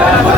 Yeah.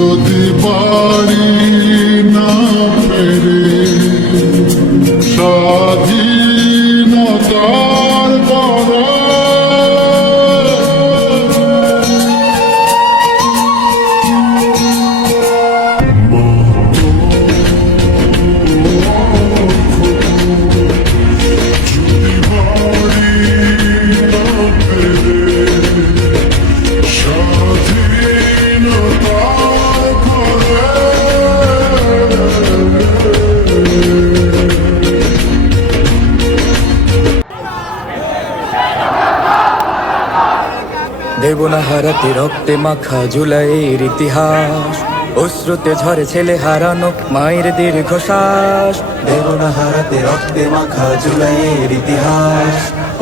що ти бачиш. হারাতে রক্তে মাখা জুলাইয়ের ইতিহাস। অশ্রুতে ঝরে ছেলে হারানো মায়ের দীর্ঘশ্বাস। দেব না হারাতে রক্তে মাখা জুলাইয়ের ইতিহাস।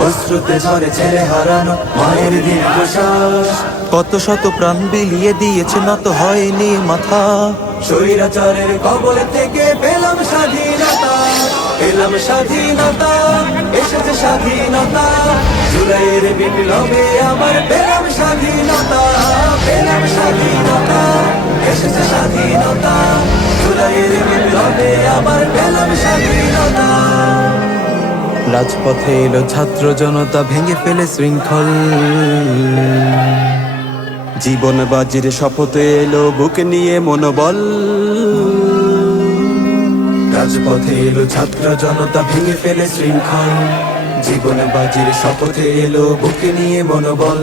অশ্রুতে ঝরে ছেলে হারানো মায়ের দীর্ঘশ্বাস। কত শত প্রাণ বিলিয়ে দিয়েছে নত হয়নি মাথা। স্বৈরাচারের কবল থেকে পেলাম স্বাধীনতা পেলাম স্বাধীনতা এসেছে স্বাধীনতা। জুলাইয়ের বিপ্লবে আমার পেলাম স্বাধীনতা পেলাম স্বাধীনতা, এসেছে স্বাধীনতা। জুলাইয়ের বিপ্লবে আমার পেলাম স্বাধীনতা। রাজপথে এলো ছাত্র জনতা, ভেঙে ফেলে শৃঙ্খল। জীবন বাজির শপথে এলো বুক নিয়ে মনোবল। রাজপথে এলো ছাত্র জনতা, ভেঙে ফেলে শৃঙ্খল। জীবন বাজির শপথে এলো বুকে নিয়ে মনোবল।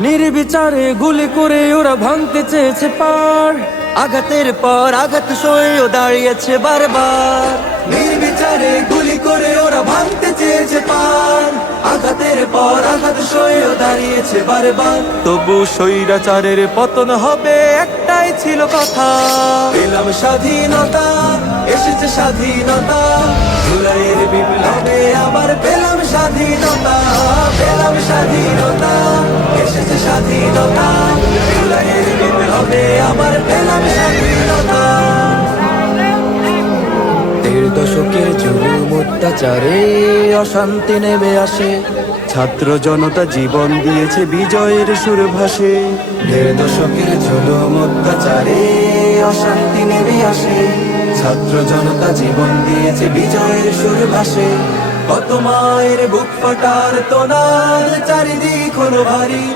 নির্বিচারে গুলি করে ওরা ভাঙতে চেয়েছে পার। আঘাতের পর আঘাত সয়েও দাঁড়িয়েছে বারবার। নির্বিচারে গুলি করে ওরা ভাঙতে চেয়েছে পার। আঘাতের পর আঘাত সয়েও দাঁড়িয়েছে বারবার। তবু স্বৈরাচারের পতন হবে একটাই ছিল কথা। পেলাম স্বাধীনতা, এসেছে স্বাধীনতা। জুলাইয়ের বিপ্লবে আবার পেলাম স্বাধীনতা পেলাম স্বাধীনতা, এসেছে স্বাধীনতা। জুলাইয়ের বিপ্লবে আবার পেলাম স্বাধীনতা। দশকের জুলুম অত্যাচারে অশান্তি নেমে আসে। ছাত্র জনতা জীবন দিয়েছে বিজয়ের সুর ভাসে দেড় দশকের জুলুম অত্যাচারে অশান্তি নেমে আসে। ছাত্র জনতা জীবন দিয়েছে বিজয়ের সুর ভাসে কত মায়ের বুক ফাটার তোনার, চারিদিক হলো ভারী।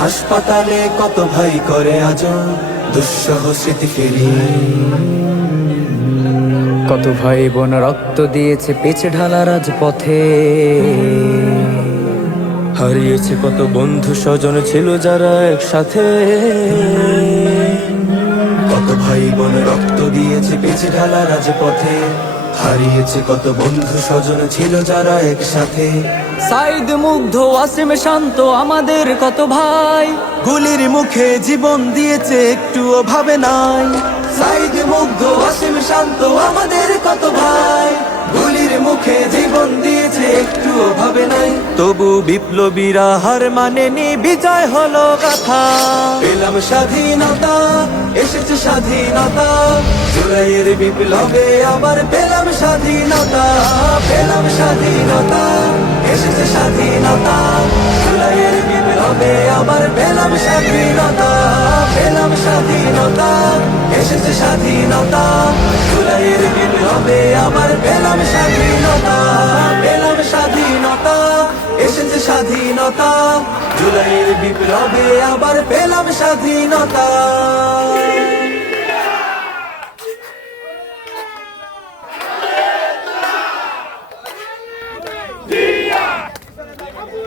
হাসপাতালে কত ভাই করে আজ দুঃসহ স্মৃতি ফেরি। কত ভাই বোন রক্ত দিয়েছে পেছে ঢালা রাজপথে। হারিয়েছে কত বন্ধু স্বজন ছিল যারা একসাথে। কত ভাই বোন রক্ত দিয়েছে পেছে ঢালা রাজপথে। হারিয়েছে কত বন্ধু স্বজন ছিল যারা একসাথে। সাইদ মুগ্ধ, আসিম শান্ত, আমাদের কত ভাই। গুলির মুখে জীবন দিয়েছে, একটুও ভাবে নাই। সাইদ মুগ্ধ তবু বিপ্লবীরা হার মানেনি, বিজয় হলো কথা পেলাম স্বাধীনতা, এসেছে স্বাধীনতা। জুলাইয়ের বিপ্লবে আবার পেলাম স্বাধীনতা। পেলাম স্বাধীনতা, এসেছে স্বাধীনতা। জুলাইয়ের বিপ্লবে আবার পেলাম স্বাধীনতা। স্বাধীনতা। জুলাইয়ের বিপ্লবে আবার পেলাম স্বাধীনতা। আবু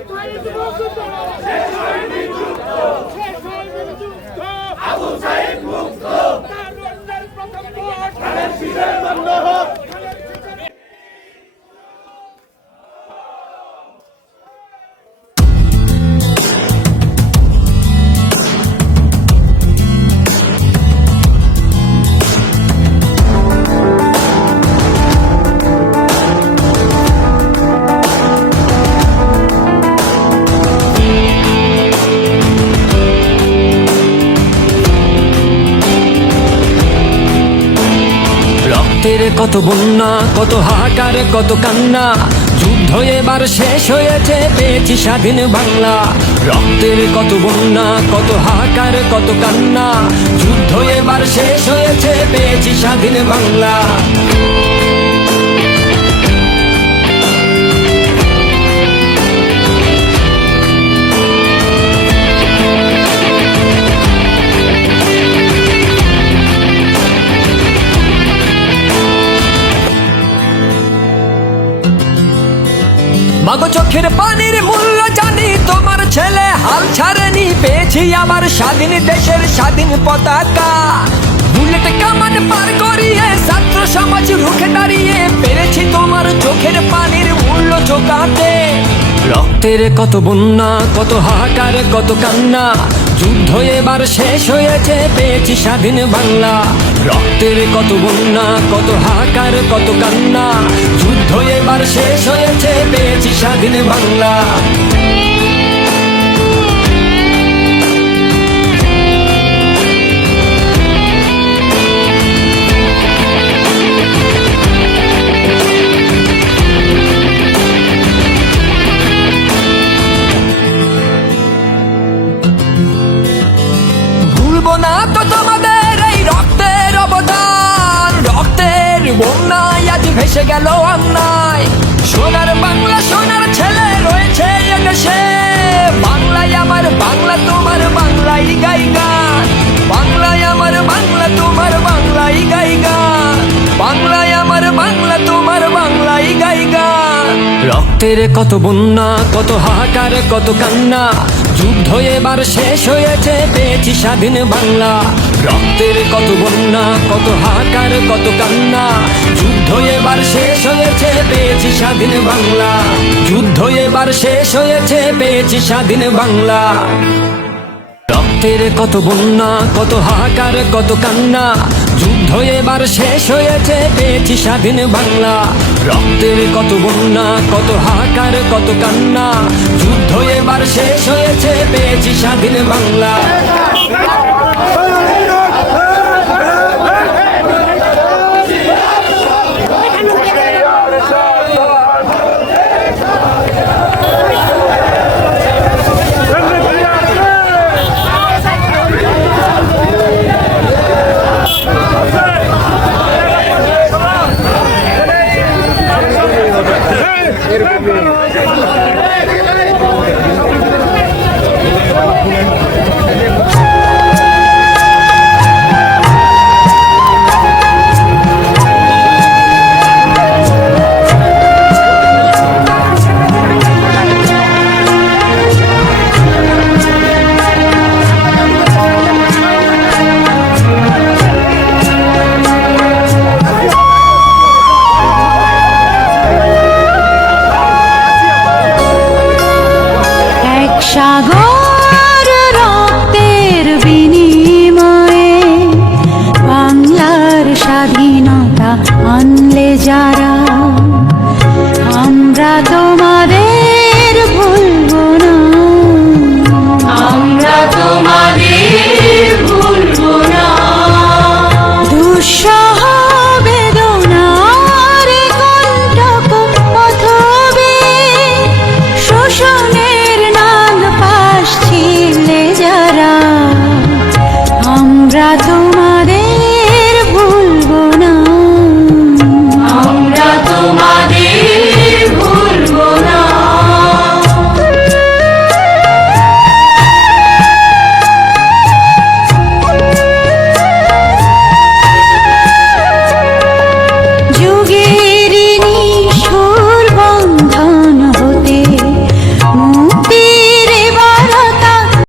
কত বন্যা, কত হাহাকার, কত কান্না। যুদ্ধ এবার শেষ হয়েছে, পেয়েছি স্বাধীন বাংলা। রক্তের কত বন্যা, কত হাহাকার, কত কান্না। যুদ্ধ এবার শেষ হয়েছে, পেয়েছি স্বাধীন বাংলা। মাগো চোখের পানির মূল্য জানি, তোমার ছেলে হাল ছাড়েনি, পেয়েছি আমার স্বাধীন দেশের স্বাধীন পতাকা। বুলেট কামান পার করিয়ে ছাত্র সমাজ রুখে দাঁড়িয়ে, পেরেছি তোমার চোখের পানির মূল্য চোকাতে রক্তের কত বন্যা, কত হাহাকার, কত কান্না, যুদ্ধ এবার শেষ হয়েছে, পেয়েছি স্বাধীন বাংলা। রক্তের কত বন্যা, কত হাহাকার, কত কান্না এবার শেষ হয়েছে পেয়েছি স্বাধীন বাংলা। ভেসে গেল অন্যায়। সোনার বাংলা, সোনার ছেলে রয়েছে এদেশে। বাংলায় আমার বাংলা, তোমার বাংলাই গাই গান বাংলায় আমার বাংলা, তোমার বাংলাই গাই গান বাংলায় আমার বাংলা, তোমার বাংলাই গাই গান রক্তের কত বন্যা, কত হাহাকার, কত কান্না। যুদ্ধ এবার শেষ হয়েছে, পেয়েছি স্বাধীন বাংলা। রক্তের কত বন্যা, কত হাহাকার, কত কান্না। যুদ্ধ এবার শেষ হয়েছে, পেয়েছি স্বাধীন বাংলা। যুদ্ধ এবার শেষ হয়েছে, পেয়েছি স্বাধীন বাংলা। রক্তের কত বন্যা, কত হাহাকার, কত কান্না। যুদ্ধ এবার শেষ হয়েছে, পেয়েছি স্বাধীন বাংলা। রক্তের কত বন্যা, কত হাহাকার, কত কান্না। যুদ্ধ এবার শেষ হয়েছে, পেয়েছি স্বাধীন বাংলা।